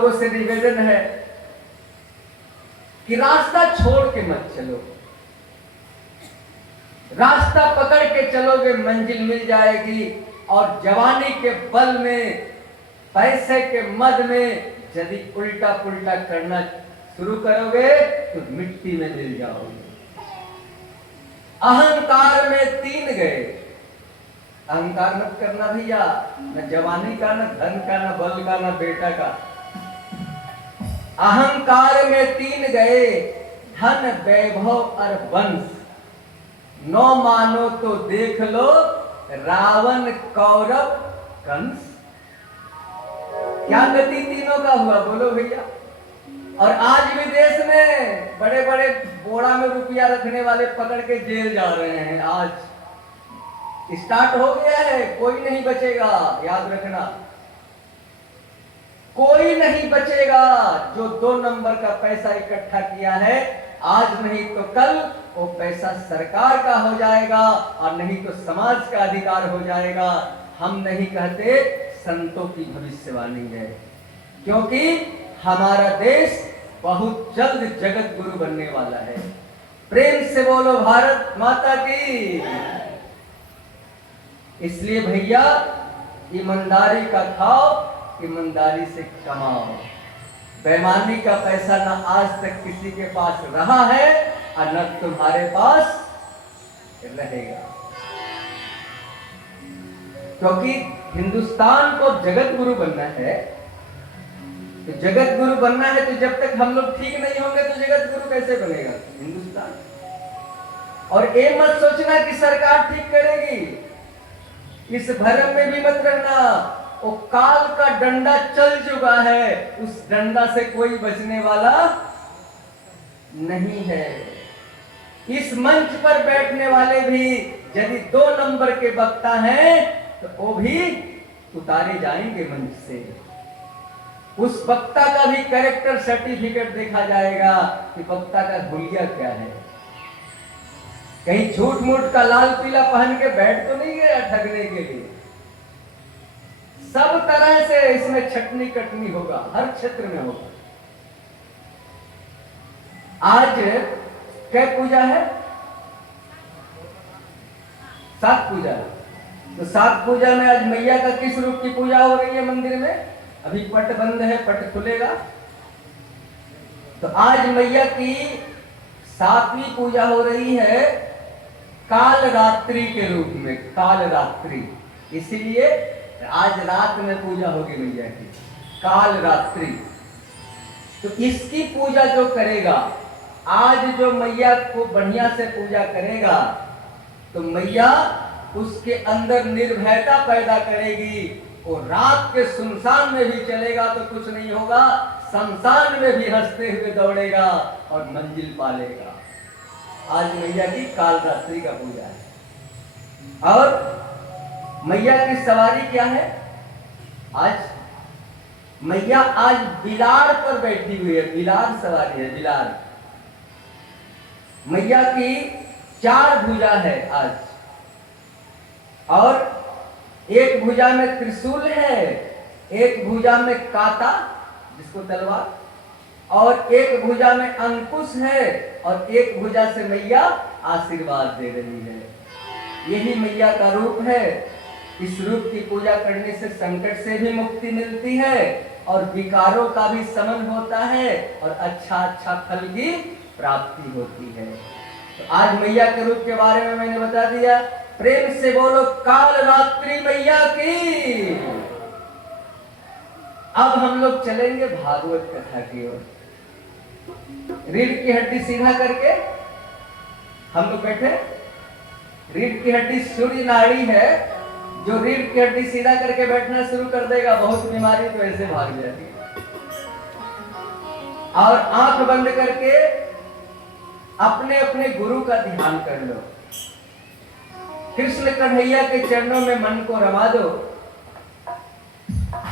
लोगों से निवेदन है कि रास्ता छोड़ के मत चलो, रास्ता पकड़ के चलोगे मंजिल मिल जाएगी। और जवानी के बल में, पैसे के मद में यदि उल्टा पुल्टा करना शुरू करोगे तो मिट्टी में मिल जाओगे। अहंकार में 3 गए। अहंकार मत करना भैया, न जवानी का, न धन का, न बल का, न बेटा का। अहंकार में 3 गए, धन वैभव और वंश। 9 मानो तो देख लो, रावण कौरव कंस। क्या गति तीनों का हुआ बोलो भैया। और आज भी देश में बड़े बड़े बोरा में रुपया रखने वाले पकड़ के जेल जा रहे हैं। आज स्टार्ट हो गया है, कोई नहीं बचेगा, याद रखना, कोई नहीं बचेगा। जो 2 नंबर का पैसा इकट्ठा किया है, आज नहीं तो कल वो पैसा सरकार का हो जाएगा और नहीं तो समाज का अधिकार हो जाएगा। हम नहीं कहते, संतों की भविष्यवाणी है, क्योंकि हमारा देश बहुत जल्द जगत गुरु बनने वाला है। प्रेम से बोलो भारत माता की। इसलिए भैया ईमानदारी का खाओ, ईमानदारी से कमाओ। बेईमानी का पैसा ना आज तक किसी के पास रहा है और न तुम्हारे पास रहेगा, क्योंकि हिंदुस्तान को जगत गुरु बनना है। तो जगत गुरु बनना है तो जब तक हम लोग ठीक नहीं होंगे तो जगत गुरु कैसे बनेगा हिंदुस्तान। और ये मत सोचना कि सरकार ठीक करेगी, इस भ्रम में भी मत रहना। वो काल का डंडा चल चुका है, उस डंडा से कोई बचने वाला नहीं है। इस मंच पर बैठने वाले भी यदि 2 नंबर के वक्ता हैं तो वो भी उतारे जाएंगे मंच से। उस वक्ता का भी कैरेक्टर सर्टिफिकेट देखा जाएगा कि वक्ता का हुलिया क्या है। कहीं झूठ मूठ का लाल पीला पहन के बैठ तो नहीं गया ठगने के लिए। सब तरह से इसमें छटनी कटनी होगा, हर क्षेत्र में होगा। आज क्या पूजा है? 7 पूजा है। तो 7 पूजा में आज मैया का किस रूप की पूजा हो रही है मंदिर में? अभी पट बंद है, पट खुलेगा। तो आज मैया की 7वीं पूजा हो रही है काल रात्रि के रूप में। काल रात्रि, इसीलिए आज रात में पूजा होगी मैया की, काल रात्रि। तो इसकी पूजा जो करेगा, आज जो मैया को बढ़िया से पूजा करेगा तो मैया उसके अंदर निर्भयता पैदा करेगी। वो रात के सुनसान में भी चलेगा तो कुछ नहीं होगा, शमशान में भी हंसते हुए दौड़ेगा और मंजिल पालेगा। आज मैया की काल रात्रि का पूजा है। और मैया की सवारी क्या है? आज मैया आज बिलार पर बैठी हुई है, बिलार सवारी है, बिलार। मैया की 4 भुजा है आज, और एक भुजा में त्रिशूल है, एक भुजा में कांटा जिसको तलवार, और एक भुजा में अंकुश है, और एक भुजा से मैया आशीर्वाद दे रही है। यही मैया का रूप है। इस रूप की पूजा करने से संकट से भी मुक्ति मिलती है और विकारों का भी शमन होता है और अच्छा फल की प्राप्ति होती है। तो आज मैया के रूप के बारे में मैंने बता दिया। प्रेम से बोलो काल रात्रि मैया की। अब हम लोग चलेंगे भागवत कथा की ओर। रीढ़ की हड्डी सीधा करके हम लोग बैठे। रीढ़ की हड्डी सूर्य नाड़ी है, जो रीढ़ की हड्डी सीधा करके बैठना शुरू कर देगा, बहुत बीमारी तो ऐसे भाग जाती है। और आंख बंद करके अपने अपने गुरु का ध्यान कर लो। कृष्ण कन्हैया के चरणों में मन को रमा दो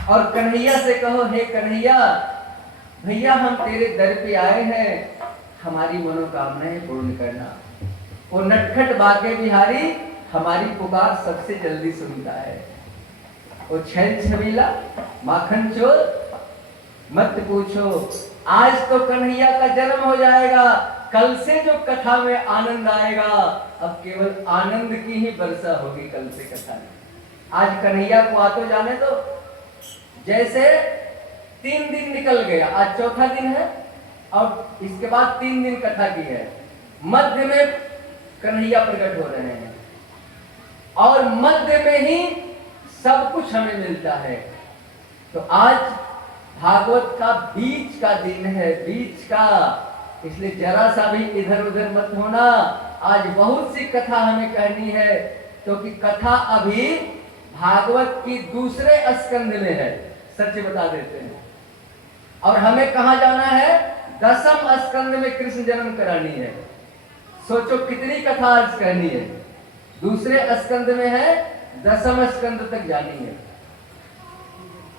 और कन्हैया से कहो, हे कन्हैया, भैया हम तेरे दर पे आए हैं, हमारी मनोकामनाएं पूर्ण करना। वो नटखट बाके बिहारी हमारी पुकार सबसे जल्दी सुनता है। वो छैल छबीला माखन चोर मत पूछो। आज तो कन्हैया का जन्म हो जाएगा, कल से जो कथा में आनंद आएगा, अब केवल आनंद की ही वर्षा होगी कल से कथा में। आज कन्हैया को आ तो जाने दो। जैसे 3 दिन निकल गया, आज चौथा दिन है और इसके बाद 3 दिन कथा की है। मध्य में कन्हैया प्रकट हो रहे हैं और मध्य में ही सब कुछ हमें मिलता है। तो आज भागवत का बीच का दिन है, बीच का, इसलिए जरा सा भी इधर उधर मत होना। आज बहुत सी कथा हमें कहनी है, क्योंकि कथा अभी भागवत की दूसरे स्कंद में है, सच बता देते हैं। और हमें कहा जाना है, 10वें स्कंद में कृष्ण जन्म करानी है। सोचो कितनी कथा आज कहनी है। दूसरे स्कंद में है, 10वें स्कंद तक जानी है।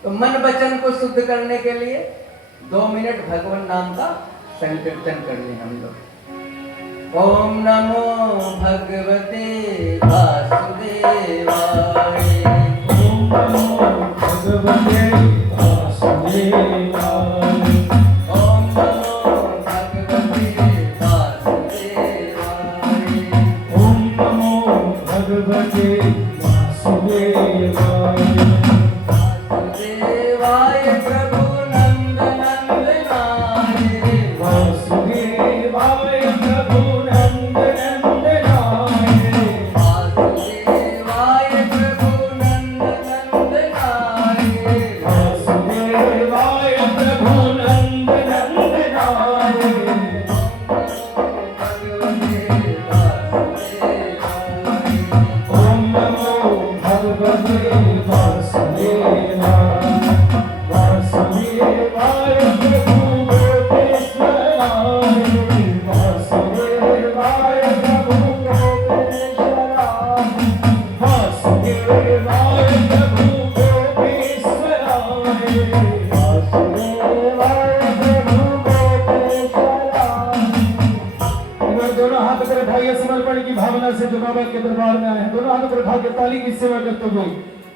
तो मन वचन को शुद्ध करने के लिए 2 मिनट भगवान नाम का संकीर्तन कर लें हम लोग। ओम नमो भगवते वासुदेवाय। ओम नमो भगवते वासुदेवाय। ओम नमो भगवते वासुदेवाय। ओम नमो भगवते वासुदेवाय। वासुदेवाय प्रभु नंद नंदनाय। वासुदेवाय प्रभु नंद नंदनाय। वासुदेवाय प्रभु नंद नंदनाय। वासुदेवाय प्रभु नंद नंदनाय। ओम नमो भगवते वासुदेवाय। वासुदेवाय प्रभु गोपेश्वराय। वासुदेवाय प्रभु गोपेश्वराय। वासुदेवाय प्रभु गोपेश्वराय। वासुदेवाय प्रभु गोपेश्वराय। इधर दोनों हाथ पर उठाइए, समर्पण की भावना से जो बाबा के दरबार में आए हैं, दोनों हाथ पर उठा के ताली की सेवा करते हुए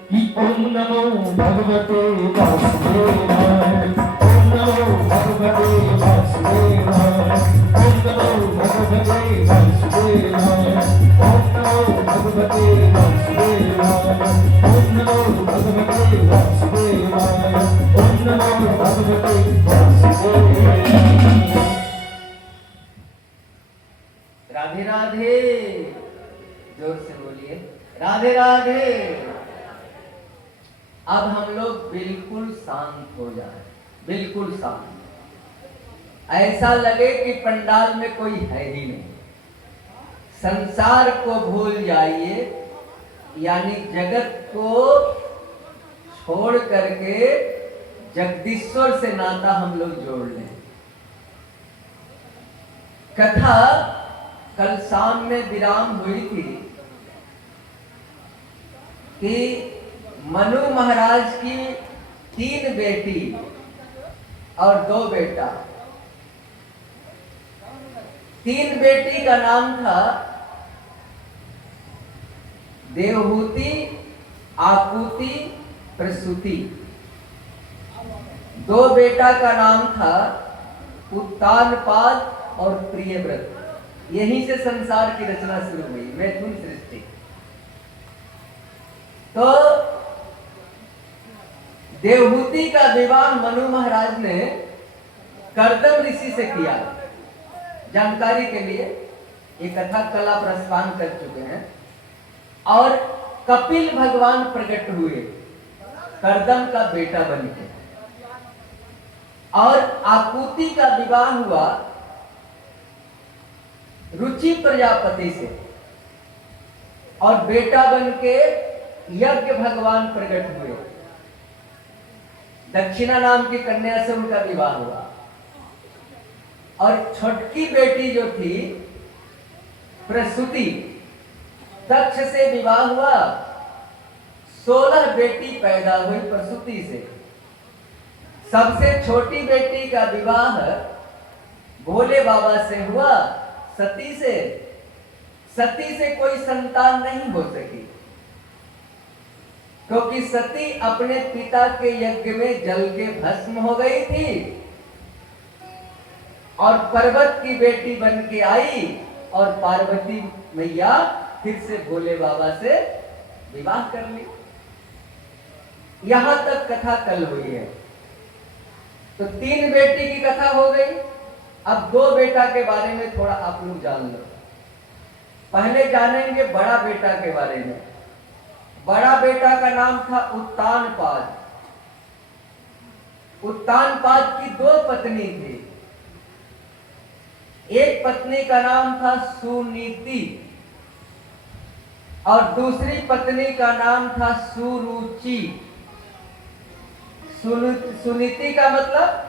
कि ओम नमो भगवते वासुदेवाय। ओम नमो भगवते वासुदेवाय। ओम नमो भगवते वासुदेवाय। ओम नमो भगवते वासुदेवाय। ओम नमो भगवते वासुदेवाय। ओम नमो भगवते वासुदेवाय। राधे राधे, जोर से बोलिए राधे राधे। अब हम लोग बिल्कुल शांत हो जाए, बिल्कुल शांत, ऐसा लगे कि पंडाल में कोई है ही नहीं। संसार को भूल जाइए, यानी जगत को छोड़ करके जगदीश्वर से नाता हम लोग जोड़ लें। कथा कल शाम में विराम हुई थी कि मनु महाराज की 3 बेटी और 2 बेटा। 3 बेटी का नाम था देवहूति, आकुति, प्रसूति। 2 बेटा का नाम था उत्तानपाद और प्रियव्रत। यहीं से संसार की रचना शुरू हुई, मैथुन सृष्टि। तो देवहूति का विवाह मनु महाराज ने कर्दम ऋषि से किया। जानकारी के लिए ये कथा कला प्रस्थान कर चुके हैं। और कपिल भगवान प्रकट हुए कर्दम का बेटा बनके। और आकुति का विवाह हुआ रुचि प्रजापति से, और बेटा बनके यज्ञ भगवान प्रकट हुए। दक्षिणा नाम की कन्या से उनका विवाह हुआ। और छोटकी बेटी जो थी प्रसूति, दक्ष से विवाह हुआ। 16 बेटी पैदा हुई प्रसूति से। सबसे छोटी बेटी का विवाह भोले बाबा से हुआ, सती से। सती से कोई संतान नहीं हो सकी। क्योंकि सती अपने पिता के यज्ञ में जल के भस्म हो गई थी और पर्वत की बेटी बन के आई और पार्वती मैया फिर से भोले बाबा से विवाह कर ली। यहां तक कथा कल हुई है। तो 3 बेटी की कथा हो गई। अब 2 बेटा के बारे में थोड़ा आप लोग जान लो। पहले जानेंगे बड़ा बेटा के बारे में। बड़ा बेटा का नाम था उत्तानपाद। उत्तानपाद की 2 पत्नी थी। एक पत्नी का नाम था सुनीति और दूसरी पत्नी का नाम था सुरुचि। सुनीति का मतलब